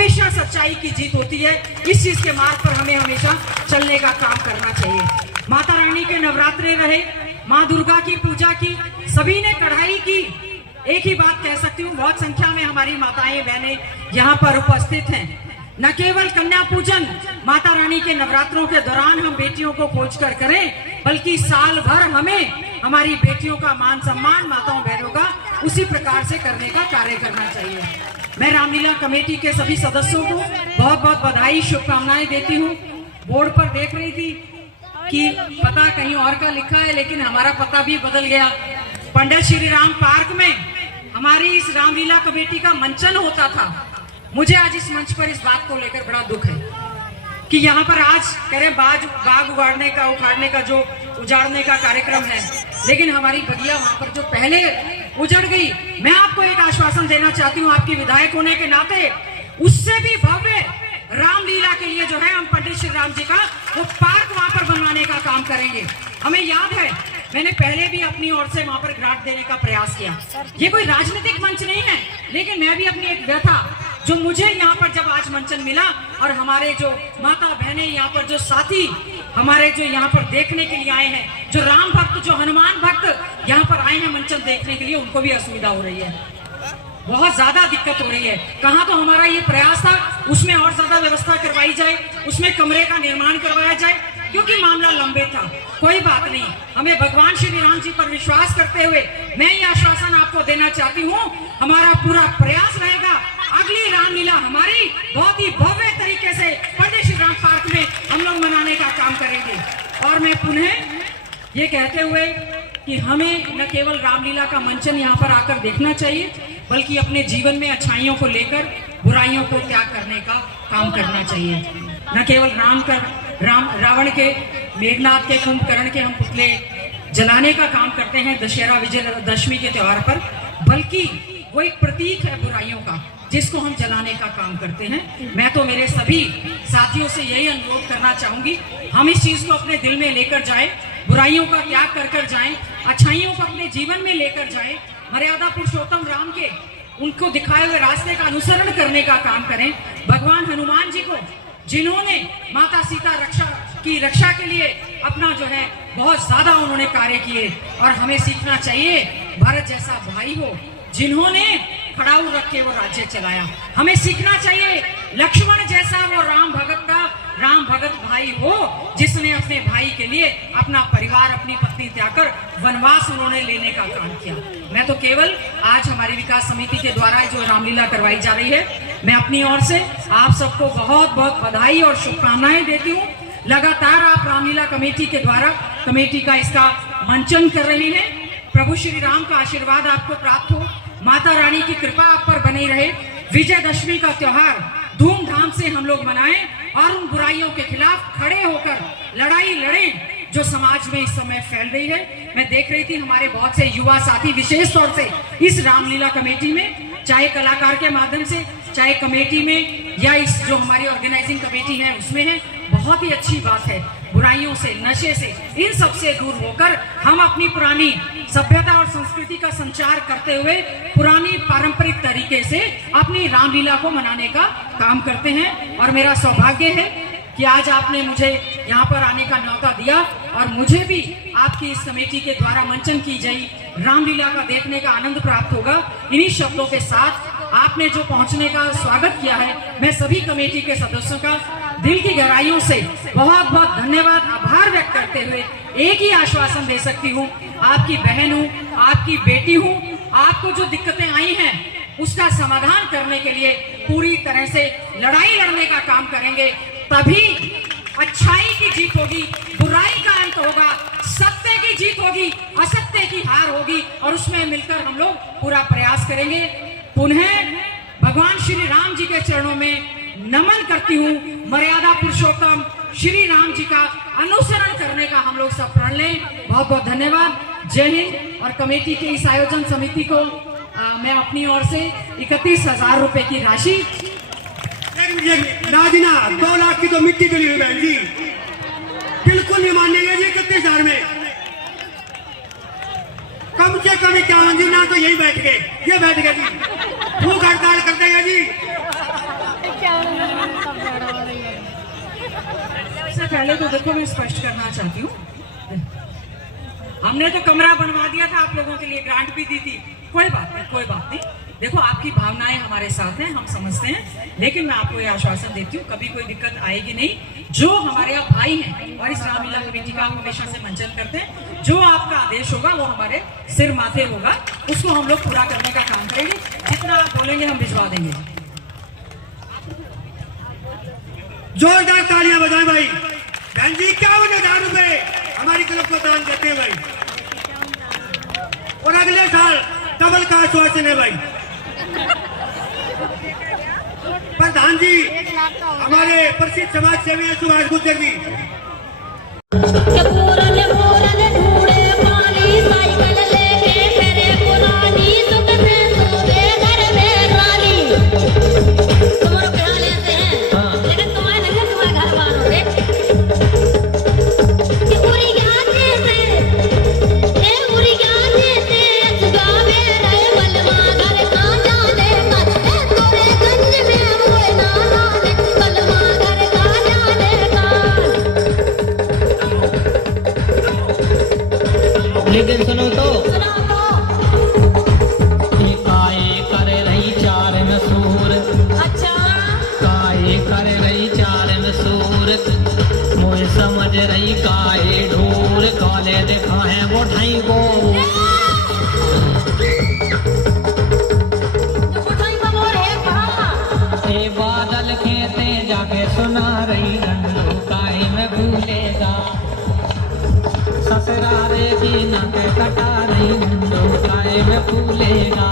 हमेशा सच्चाई की जीत होती है। इस चीज के मार्ग पर हमें हमेशा चलने का काम करना चाहिए। माता रानी के नवरात्रे रहे, माँ दुर्गा की पूजा की, सभी ने कढ़ाई की। एक ही बात कह सकती हूँ, बहुत संख्या में हमारी माताएं बहनें यहाँ पर उपस्थित हैं। न केवल कन्या पूजन माता रानी के नवरात्रों के दौरान हम बेटियों को खोज कर करें, बल्कि साल भर हमें हमारी बेटियों का मान सम्मान, माताओं बहनों का उसी प्रकार से करने का कार्य करना चाहिए। मैं रामलीला कमेटी के सभी सदस्यों को बहुत बहुत बधाई, शुभकामनाएं देती हूँ। बोर्ड पर देख रही थी कि पता कहीं और का लिखा है, लेकिन हमारा पता भी बदल गया। पंडित श्री राम पार्क में हमारी इस रामलीला कमेटी का मंचन होता था। मुझे आज इस मंच पर इस बात को लेकर बड़ा दुख है कि यहाँ पर आज करें बाग उगाड़ने का, उखाड़ने का, जो उजाड़ने का कार्यक्रम है, लेकिन हमारी बगिया वहां पर जो पहले उजड़ गई। मैं आपको एक आश्वासन देना चाहती हूँ, आपकी विधायक होने के नाते, उससे भी भव्य रामलीला के लिए जो है हम पंडित श्री राम जी का वो पार्क वहां पर बनवाने का काम करेंगे। हमें याद है, मैंने पहले भी अपनी ओर से वहां पर ग्रांट देने का प्रयास किया। ये कोई राजनीतिक मंच नहीं है, लेकिन मैं भी अपनी एक व्यथा जो मुझे यहाँ पर जब आज मंचन मिला, और हमारे जो माता बहनें यहाँ पर, जो साथी हमारे जो यहाँ पर देखने के लिए आए हैं, जो राम भक्त, जो हनुमान भक्त यहाँ पर आए हैं मंचन देखने के लिए, उनको भी असुविधा हो रही है, बहुत ज्यादा दिक्कत हो रही है। कहाँ तो हमारा ये प्रयास था उसमें और ज्यादा व्यवस्था करवाई जाए, उसमें कमरे का निर्माण करवाया जाए, क्योंकि मामला लंबे था। कोई बात नहीं, हमें भगवान श्री राम जी पर विश्वास करते हुए मैं ये आश्वासन आपको देना चाहती हूँ, हमारा पूरा प्रयास रहेगा। अगली रामलीला हमारी बहुत ही भव्य तरीके से पंडित श्री राम पार्क में हम लोग मनाने का काम करेंगे। और मैं पुनः ये कहते हुए कि हमें न केवल रामलीला का मंचन यहाँ पर आकर देखना चाहिए, बल्कि अपने जीवन में अच्छाइयों को लेकर बुराइयों को त्याग करने का काम करना चाहिए। न केवल रावण के, मेघनाथ के, कुंभकर्ण के हम पुतले जलाने का काम करते हैं दशहरा विजयदशमी के त्योहार पर, बल्कि वो एक प्रतीक है बुराइयों का, जिसको हम जलाने का काम करते हैं। मैं तो मेरे सभी साथियों से यही अनुरोध करना चाहूंगी, हम इस चीज को अपने दिल में लेकर जाएं, बुराइयों का त्याग कर जाएं, अच्छाइयों को अपने जीवन में लेकर जाएं, मर्यादा पुरुषोत्तम राम के उनको दिखाए हुए रास्ते का अनुसरण करने का काम करें। भगवान हनुमान जी को, जिन्होंने माता सीता की रक्षा के लिए अपना जो है बहुत ज्यादा उन्होंने कार्य किए, और हमें सीखना चाहिए भरत जैसा भाई हो जिन्होंने खड़ाऊ रख के वो राज्य चलाया। हमें सीखना चाहिए लक्ष्मण जैसा वो राम भगत भाई हो, जिसने अपने भाई के लिए अपना परिवार, अपनी पत्नी त्याग कर वनवास उन्होंने लेने का काम किया। मैं तो केवल आज हमारी विकास समिति के द्वारा जो रामलीला करवाई जा रही है, मैं अपनी ओर से आप सबको बहुत बहुत बधाई और शुभकामनाएं देती हूँ। लगातार आप रामलीला कमेटी के द्वारा कमेटी का इसका मंचन कर रहे हैं। प्रभु श्री राम का आशीर्वाद आपको प्राप्त हो, माता रानी की कृपा आप पर बनी रहे। विजयदशमी का त्योहार धूमधाम से हम लोग मनाएं और उन बुराइयों के खिलाफ खड़े होकर लड़ाई लड़ें जो समाज में इस समय फैल रही है। मैं देख रही थी हमारे बहुत से युवा साथी विशेष तौर से इस रामलीला कमेटी में, चाहे कलाकार के माध्यम से, चाहे कमेटी में, या इस जो हमारी ऑर्गेनाइजिंग कमेटी है उसमें है। बहुत ही अच्छी बात है, बुराइयों से, नशे से, इन सब से दूर होकर हम अपनी पुरानी सभ्यता और संस्कृति का संचार करते हुए पुरानी पारंपरिक तरीके से अपनी रामलीला को मनाने का काम करते हैं। और मेरा सौभाग्य है कि आज आपने मुझे यहाँ पर आने का न्योता दिया, और मुझे भी आपकी इस कमेटी के द्वारा मंचन की गई रामलीला का देखने का आनंद प्राप्त होगा। इन्हीं शब्दों के साथ आपने जो पहुंचने का स्वागत किया है, मैं सभी कमेटी के सदस्यों का दिल की गहराइयों से बहुत बहुत धन्यवाद, आभार व्यक्त करते हुए एक ही आश्वासन दे सकती हूँ, आपकी बहन हूँ, आपकी बेटी हूँ। आपको जो दिक्कतें आई हैं उसका समाधान करने के लिए पूरी तरह से लड़ाई लड़ने का काम करेंगे, तभी अच्छाई की जीत होगी, बुराई का अंत होगा, सत्य की जीत होगी, असत्य की हार होगी, और उसमें मिलकर हम लोग पूरा प्रयास करेंगे। पुनः भगवान श्री राम जी के चरणों में नमन करती हूँ। मर्यादा पुरुषोत्तम श्री राम जी का अनुसरण करने का हम लोग सब प्रण लें। बहुत बहुत धन्यवाद, जय हिंद। और कमेटी के इस आयोजन समिति को मैं अपनी ओर से 31,000 रुपए की राशि। राजना 2 लाख की तो मिट्टी डली हुई बहन जी, बिल्कुल नहीं मानेंगे जी। 31,000 में कम से कम 51 जी, ना तो यही बैठ गए, ये बैठ गए जी, भूख हड़ताल कर देंगे जी। पहले तो देखो मैं स्पष्ट करना चाहती हूँ, हमने तो कमरा बनवा दिया था आप लोगों के लिए, ग्रांट भी दी थी, कोई बात नहीं, कोई बात नहीं। देखो आपकी भावनाएं हमारे साथ हैं, हम समझते हैं, लेकिन मैं आपको ये आश्वासन देती हूँ कभी कोई दिक्कत आएगी नहीं। जो हमारे यहाँ भाई हैं और इस रामलीला कमेटी का हमेशा से मंचन करते हैं, जो आपका आदेश होगा वो हमारे सिर माथे होगा, उसको हम लोग पूरा करने का काम करेंगे, जितना आप बोलेंगे हम भिजवा देंगे। जोरदार तालियां बजाएं भाई। बहन जी 51,000 रुपए हमारी क्लब को दान देते हैं भाई, और अगले साल डबल का आश्वासन है भाई। प्रधान जी हमारे प्रसिद्ध समाज सेवी हैं सुभाष गुर्जर जी। लेकिन सुनो तो काए कर रही चार मसूर, अच्छा काए कर रही चार मसूर, मुझे समझ रही काए ढूर, काले देखा है वो ठाई को ए बादल खेते जाके सुना रही गंडू काए में भूलेगा, ससुरारे की नाके कटा रही नंदो काय में फूलेगा।